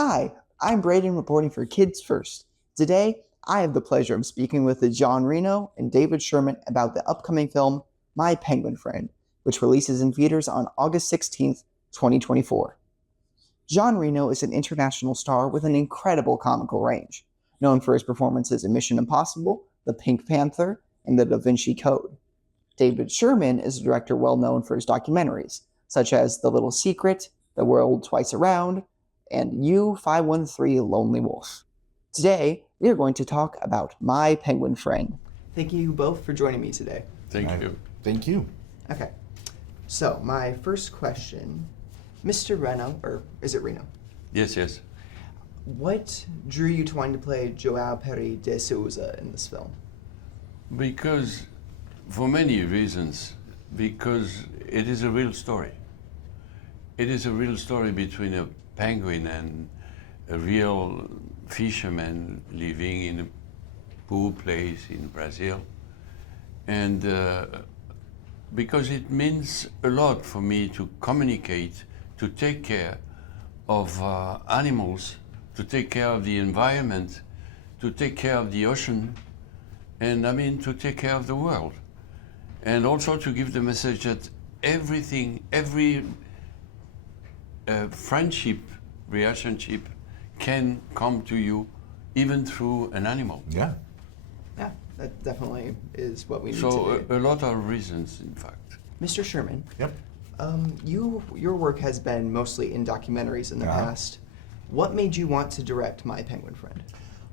Hi, I'm Braedyn reporting for Kids First. Today, I have the pleasure of speaking with Jean Reno and David Schurmann about the upcoming film My Penguin Friend, which releases in theaters on August 16th, 2024. Jean Reno is an international star with an incredible comical range, known for his performances in Mission Impossible, The Pink Panther, and The Da Vinci Code. David Schurmann is a director well known for his documentaries, such as The Little Secret, The World Twice Around, and U-513 Lonely Wolf. Today, we are going to talk about My Penguin Friend. Thank you both for joining me today. Thank you. Thank you. Okay, so my first question, Mr. Reno, or is it Reno? Yes. What drew you to wanting to play Joao de Souza in this film? Because, for many reasons, because it is a real story. It is a real story between a penguin and a real fisherman living in a poor place in Brazil. And because it means a lot for me to communicate, to take care of animals, to take care of the environment, to take care of the ocean, and to take care of the world. And also to give the message that every friendship, relationship can come to you even through an animal. Yeah. Yeah, that definitely is what we need So to do. a lot of reasons, in fact. Mr. Schurmann, Yep. your work has been mostly in documentaries in the past. What made you want to direct My Penguin Friend?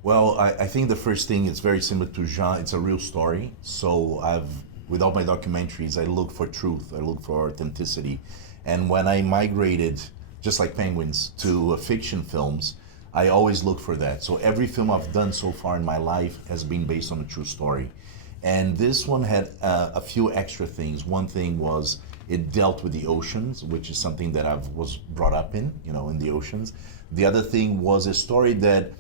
Well, I think the first thing is very similar to Jean. It's a real story. So with all my documentaries, I look for truth. I look for authenticity. And when I migrated, just like penguins, to fiction films, I always look for that. So every film I've done so far in my life has been based on a true story. And this one had a few extra things. One thing was it dealt with the oceans, which is something that I was brought up in the oceans. The other thing was a story that,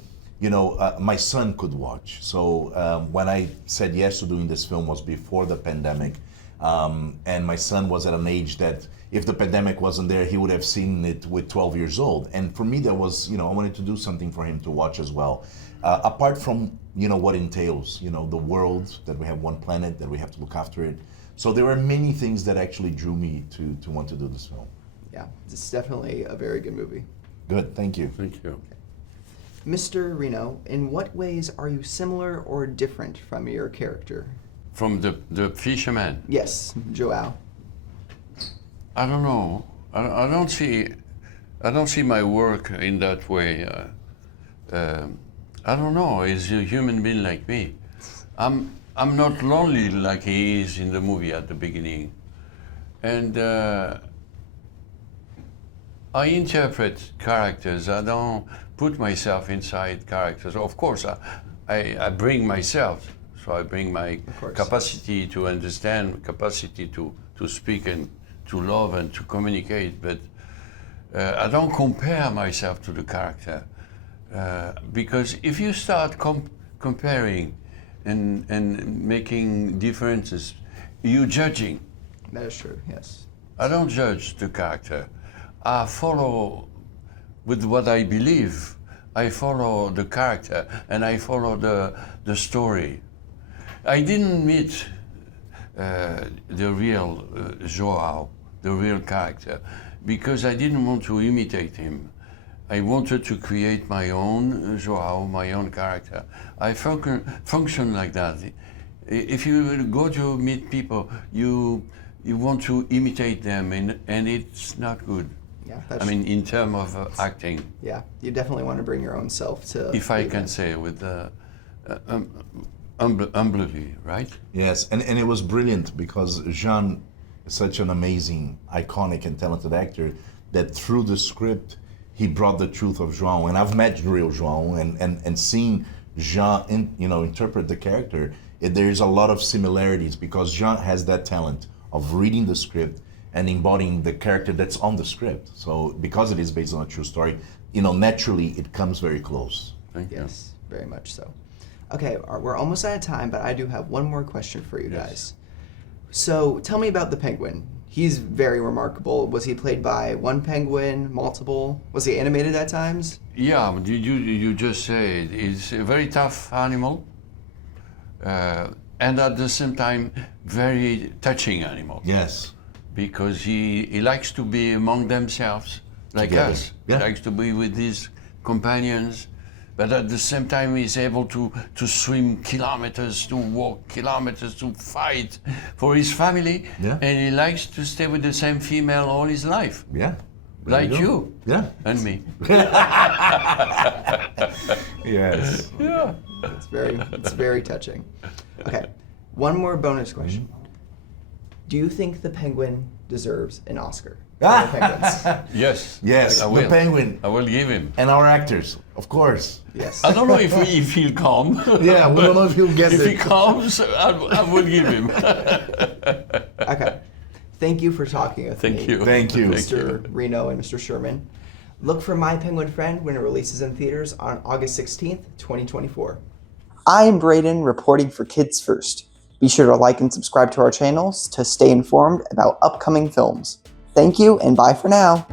my son could watch. So when I said yes to doing this film was before the pandemic. And my son was at an age that if the pandemic wasn't there, he would have seen it with 12 years old. And for me, that was, I wanted to do something for him to watch as well. Apart from, what entails, the world, that we have one planet, that we have to look after it. So there were many things that actually drew me to want to do this film. Yeah, it's definitely a very good movie. Good, thank you. Thank you. Mr. Reno, in what ways are you similar or different from your character? From the fisherman. Yes, Joao. I don't know. I don't see my work in that way. I don't know. He's a human being like me. I'm not lonely like he is in the movie at the beginning, and I interpret characters. I don't put myself inside characters. Of course, I bring myself. So I bring my capacity to understand, capacity to speak and to love and to communicate, but I don't compare myself to the character because if you start comparing and making differences, you're judging. That is true, yes. I don't judge the character. I follow with what I believe. I follow the character and I follow the story. I didn't meet the real Joao, the real character, because I didn't want to imitate him. I wanted to create my own Joao, my own character. I function like that. If you go to meet people, you want to imitate them, and it's not good. Yeah, in terms of acting. Yeah, you definitely want to bring your own self to. If I can say with humbly, right? Yes, and it was brilliant because Jean is such an amazing, iconic, and talented actor that through the script, he brought the truth of Joao. And I've met real Joao and seeing Jean interpret the character, there is a lot of similarities because Jean has that talent of reading the script and embodying the character that's on the script. So because it is based on a true story, naturally it comes very close. Thank you. Yes, very much so. Okay, we're almost out of time, but I do have one more question for you guys. So tell me about the penguin. He's very remarkable. Was he played by one penguin, multiple? Was he animated at times? Yeah, but you just say it. He's a very tough animal, and at the same time, very touching animal. Yes. Because he likes to be among themselves, like Together. us. Yeah. He likes to be with his companions, but at the same time he's able to swim kilometers, to walk kilometers, to fight for his family, Yeah. and he likes to stay with the same female all his life, Yeah. There like go. you Yeah. and me. Yes. Yeah. It's very touching. Okay, one more bonus question. Do you think the penguin deserves an Oscar? For the penguins? Yes. Yes. I The will. penguin I will give him. and our actors, of course. Yes. I don't know if he'll come. Yeah, we don't know if he'll get If it. he comes, I will give him. Okay. Thank you for talking with me. Thank you. Thank you. Mr. Reno and Mr. Schurmann. Look for My Penguin Friend when it releases in theaters on August 16th, 2024. I'm Braedyn, reporting for Kids First. Be sure to like and subscribe to our channels to stay informed about upcoming films. Thank you, and bye for now.